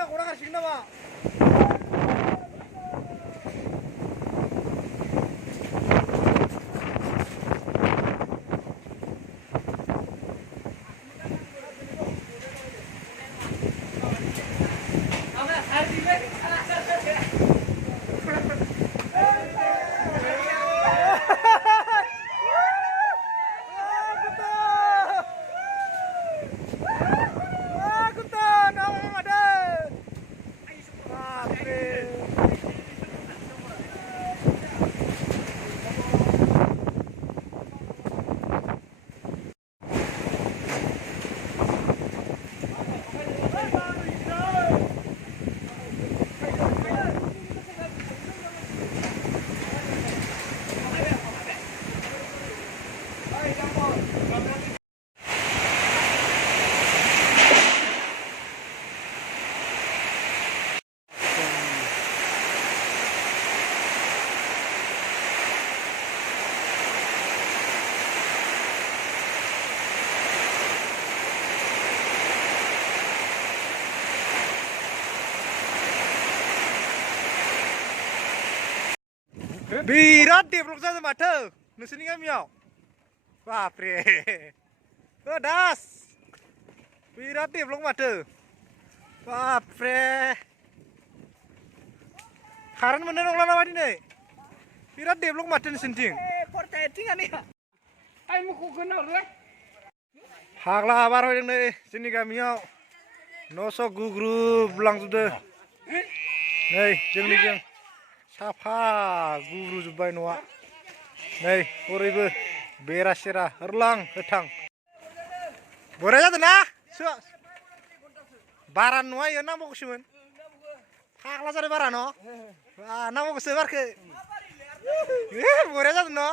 ना घोड़ा खारसिगोन नामा? Birat develop जादों माथो नोंसोरनि गामियाव बापरे das birat develop माथो बापरे karan मोननाय नंला नामा दिनै birat develop माथो नोंसोरनिथिं फाग्ला बार फैदों नै जोंनि गामियाव न'स' गुग्रुबलांजोबदों नै जोंनिजों साफा गुब्रुजोब्बाय न'आ नै ओरैबो बेरा सेरा होरलां होथां बोरै जादों ना बारा नङा इयो नांबावगौसोमोन फाग्ला जादों बारा न' नांबावगौसो बारखो बोरै जादों न'